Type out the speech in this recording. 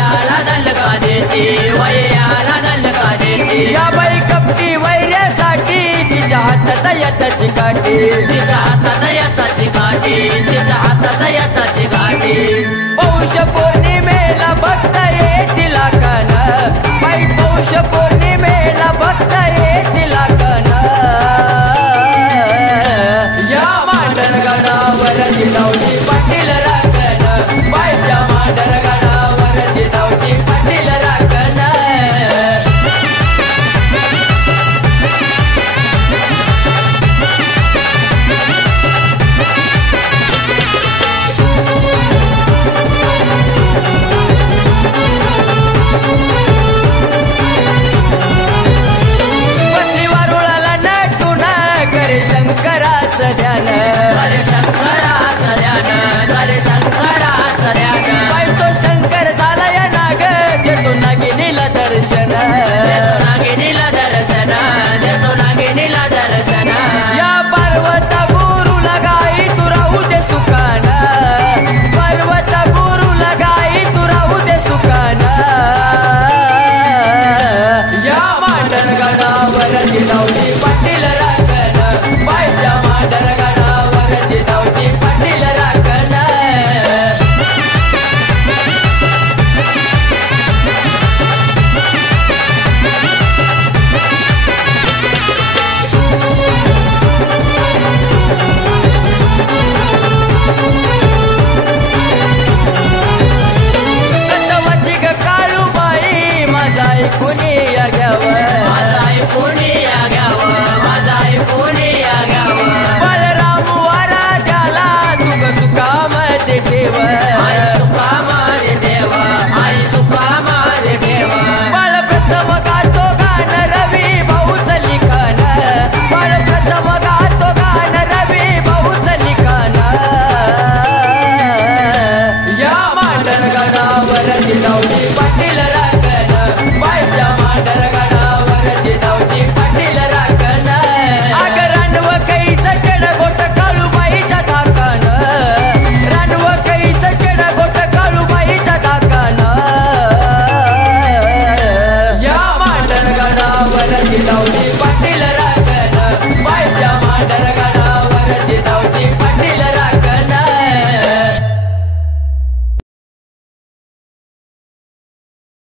वैयाला दणका देते, वैयाला दणका देते। या बाई कपटी वैऱ्यासाठी तिच्या हातात यताची काठी, तिच्या हातात यताची काठी, तिच्या हातात यताची काठी। पौष पौर्णिमेला बघता येतील कान, बाई पौष पौर्णिमेला बघता येतील कान। या मांडरगडावर जिजाऊजी पाटील राखण, बाईच्या मांडरगडावर जिजाऊजी पाटील राखण। बसली वारुळाला नटून करे शंकराचं ध्यान, करे शंकराचं ध्यान, करे शंकराचं ध्यान। बाई तो शंकर झाला या नाग, देतो नागिनीला दर्शन, देतो नागिनीला दर्शन, देतो नागिनीला दर्शन। या पार्वता गुरुला गाई तू राहू दे सुखान, पार्वता गुरुला गाई तू राहू दे सुखान। या मांडरगडावर जिजाऊजी पाटील राखण, बाईच्या मांडरगडावर जिजाऊजी पाटील राखण। सतवची ग काळूबाई माझा ऐकूनी या घ्यावं, माझा ऐकून या घ्यावं, माझा ऐकून या घ्यावं। बलराम वारा द्याला तुग सुखामध्ये ठेव, आई सुखामध्ये ठेव, आई सुखा